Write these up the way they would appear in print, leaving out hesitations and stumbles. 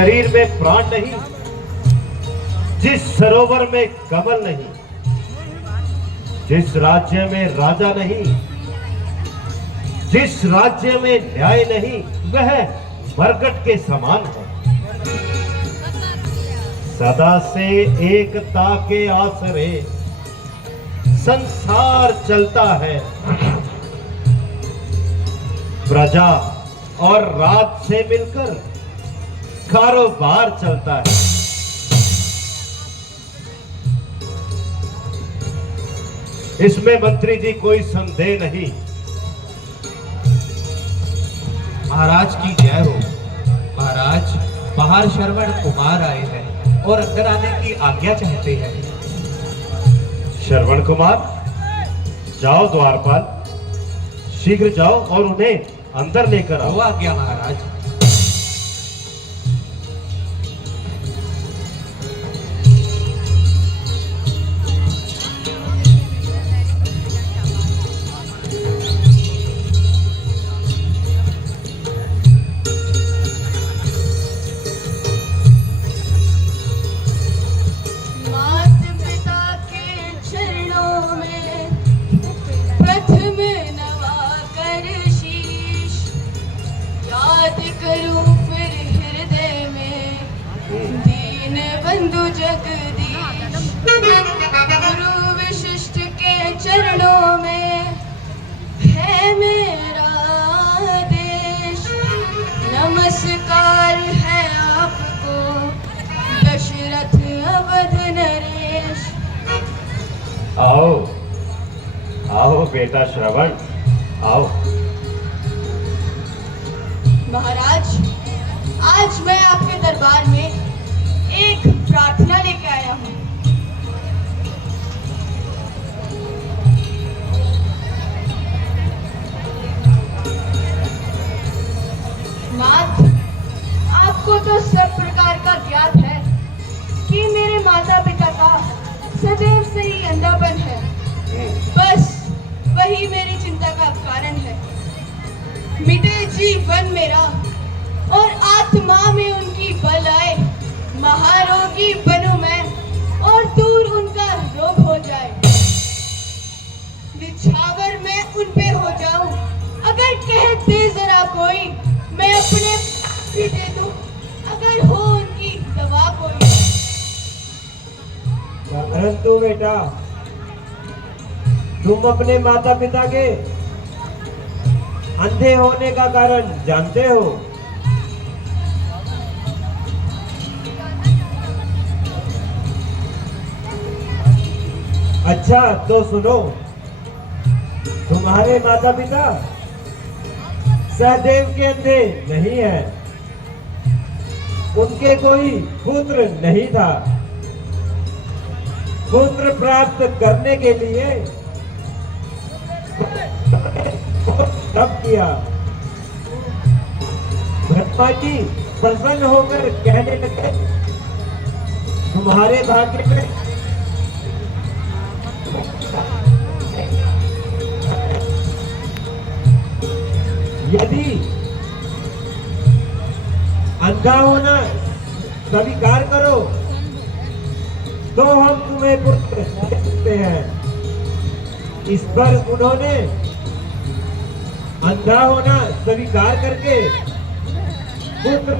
शरीर में प्राण नहीं, जिस सरोवर में कमल नहीं, जिस राज्य में राजा नहीं, जिस राज्य में न्याय नहीं, वह मरकट के समान है। सदा से एकता के आसरे संसार चलता है। प्रजा और राज से मिलकर कारोबार चलता है। इसमें मंत्री जी कोई संदेह नहीं। महाराज की जय हो। महाराज, बाहर श्रवण कुमार आए हैं और अंदर आने की आज्ञा चाहते हैं। श्रवण कुमार, जाओ द्वारपाल, शीघ्र जाओ और उन्हें अंदर लेकर आओ। वो आज्ञा महाराज। गुरु विशिष्ट के चरणों में है मेरा देश। नमस्कार है आपको दशरथ अवध नरेश। आओ आओ बेटा श्रवण, आओ। महाराज, आज मैं आपके दरबार में एक प्रार्थना लेके आया हूँ। नाथ, आपको तो सब प्रकार का ज्ञात है कि मेरे माता पिता का सदैव से ही अंधापन है। बस वही मेरी चिंता का कारण है। मिटे जीवन मेरा और आत्मा में उनकी बल आए। महारोगी बनूं मैं और दूर उनका रोग हो जाए। निछावर मैं उन पे हो जाऊं। अगर कह दे जरा कोई, मैं अपने भी दे दूं। अगर हो उनकी दवा कोई। परंतु बेटा, तुम अपने माता पिता के अंधे होने का कारण जानते हो? अच्छा तो सुनो, तुम्हारे माता पिता सहदेव के अंधे नहीं है। उनके कोई पुत्र नहीं था। पुत्र प्राप्त करने के लिए तब किया। ब्रह्मा जी प्रसन्न होकर कहने लगे, तुम्हारे भाग्य में यदि अंधा होना स्वीकार करो तो हम तुम्हें पुत्र दे सकते हैं। इस पर उन्होंने अंधा होना स्वीकार करके पुत्र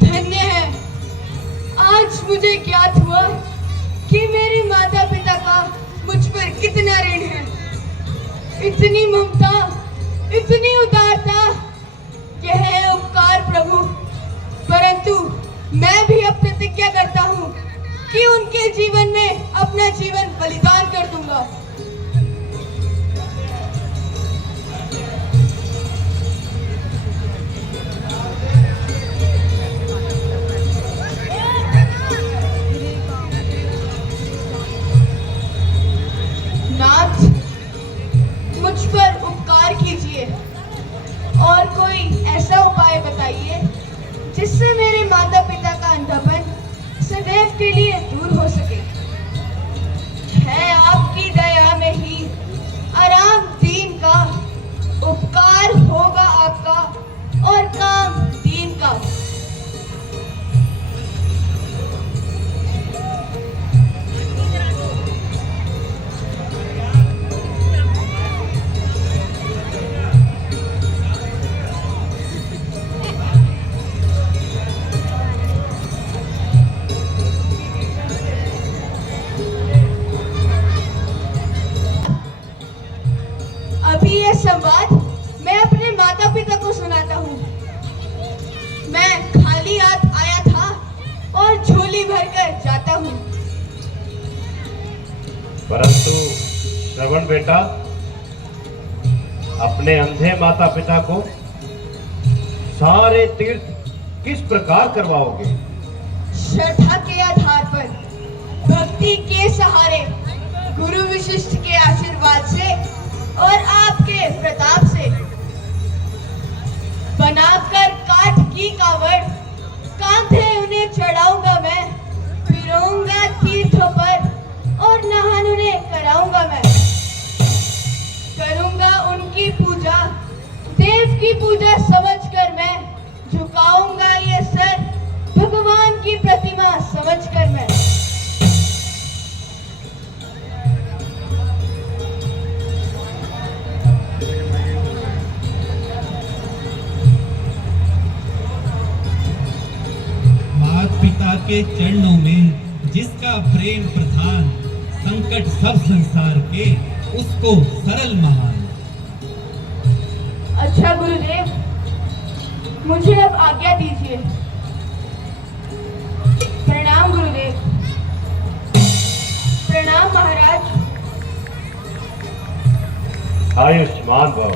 धन्य है, आज मुझे ज्ञात हुआ कि मेरे माता पिता का मुझ पर कितना ऋण है। इतनी ममता, इतनी उदारता, यह है उपकार प्रभु। परंतु मैं भी अब प्रतिज्ञा करता हूँ कि उनके जीवन में अपना जीवन बलिदान कर दूंगा। नाथ, मुझ पर उपकार कीजिए और कोई ऐसा उपाय बताइए जिससे मेरे माता पिता का अंधापन सदैव के लिए दूर हो सके। है आपकी दया में ही आराम दीन का अभी ये संवाद मैं अपने माता पिता को सुनाता हूँ। मैं खाली हाथ आया था और झोली भरकर जाता हूँ। परंतु श्रवण बेटा, अपने अंधे माता पिता को सारे तीर्थ किस प्रकार करवाओगे? श्रद्धा के आधार पर, भक्ति के सहारे, गुरु विशिष्ट के आशीर्वाद से और आपके प्रताप से। बनाकर काठ की कावड़, कांधे उन्हें चढ़ाऊंगा मैं, फिरूंगा तीर्थों पर और नहान उन्हें कराऊंगा मैं। करूंगा उनकी पूजा, देव की पूजा समझकर मैं, झुकाऊंगा ये सर भगवान की प्रतिमा समझकर मैं। माता पिता के चरणों में जिसका प्रेम प्रधान, संकट सब संसार के उसको सरल महान। अच्छा गुरुदेव, मुझे अब आज्ञा दीजिए। प्रणाम गुरुदेव। प्रणाम महाराज। आयुष्मान भव।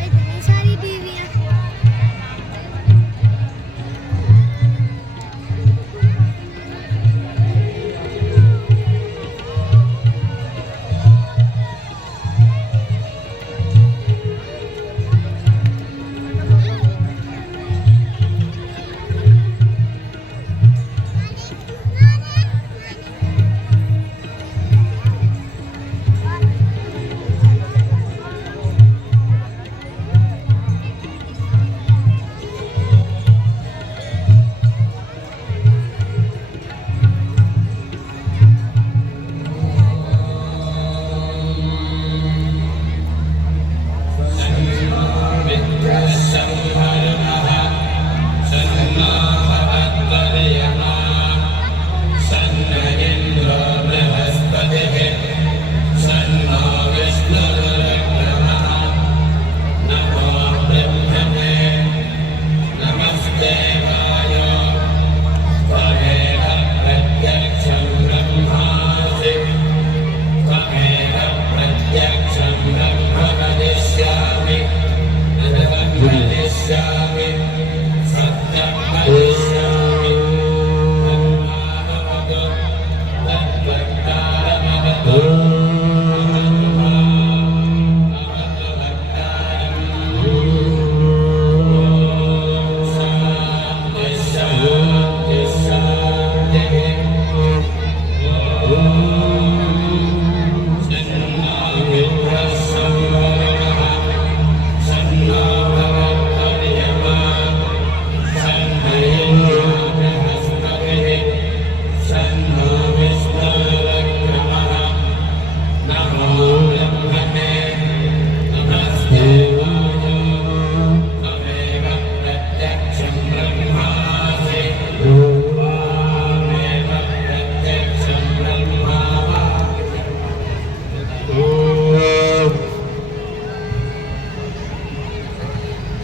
इतनी सारी बीवियां।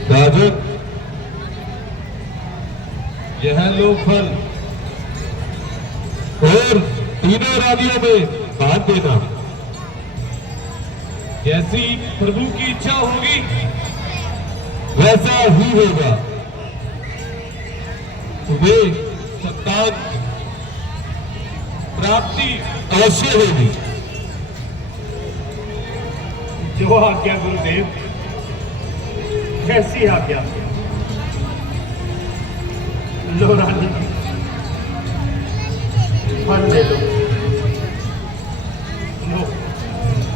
राजन, यह लो फल और तीनों रानियों में बांध देना। जैसी प्रभु की इच्छा होगी वैसा ही होगा। तुम्हें संतान प्राप्ति अवश्य होगी। जो आज्ञा गुरुदेव, कैसी आज्ञा। लो रानी, फल ले लो। लो,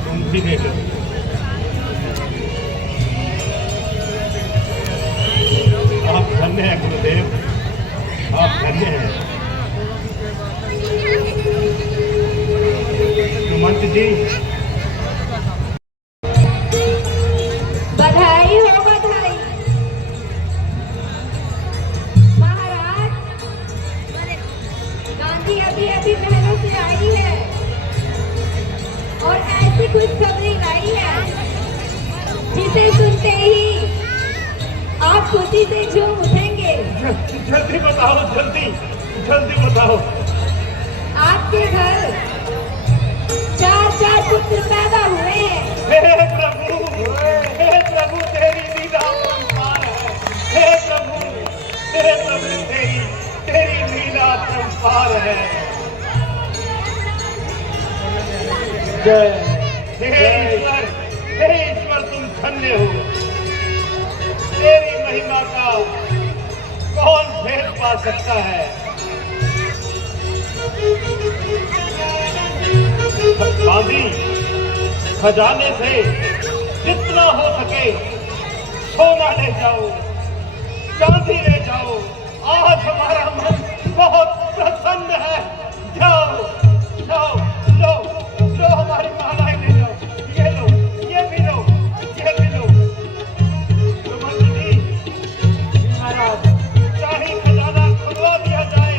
तुम भी ले लो। आप धन्य हैं गुरुदेव, आप धन्य हैं। पुत्र जी। बधाई हो बधाई। महाराज, गांधी अभी अभी महलों से आई है और ऐसी खुशखबरी लाई है जिसे सुनते ही आप खुशी से झूम उठेंगे। जल्दी बताओ, जल्दी जल्दी बताओ। आपके घर 4 पुत्र पैदा हुए हैं। हे प्रभु तेरी लीला अपरंपार है। हे प्रभु तेरी लीला अपरंपार है। हे ईश्वर तुम धन्य हो। तेरी महिमा का कौन भेद पा सकता है। गांधी, खजाने से जितना हो सके सोना ले जाओ, चांदी ले जाओ। आज हमारा मन बहुत प्रसन्न है। जाओ जाओ लो लो, हमारी मालाएं ले जाओ। ये लो, ये भी लो, ये भी लो। सुमंत जी, महाराज, शाही खजाना खुलवा दिया जाए।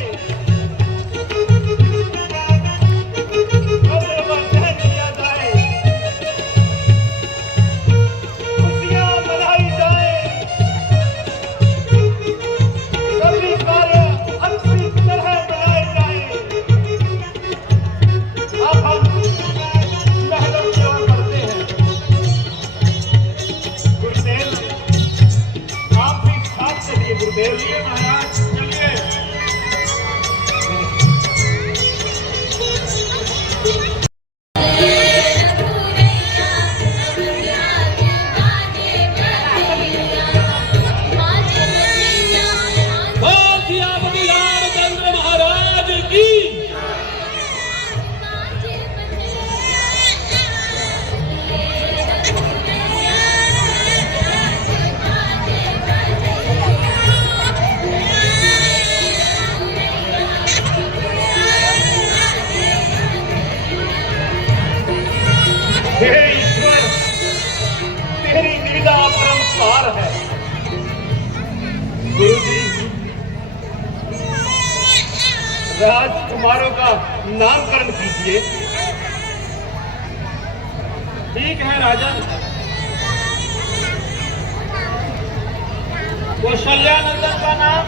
हे ईश्वर, तेरी लीला अपरंपार है। गुरु जी, राजकुमारों का नामकरण कीजिए। ठीक है राजन। कौशल्यानंदन का नाम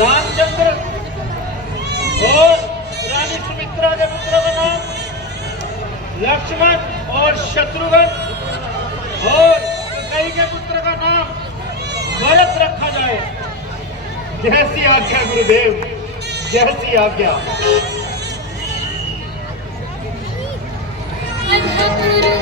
रामचंद्र और रानी सुमित्रा के पुत्रों का नाम लक्ष्मण और शत्रुघ्न और कई के पुत्र का नाम भरत रखा जाए। जैसी आज्ञा गुरुदेव, जैसी आज्ञा। अल्लाह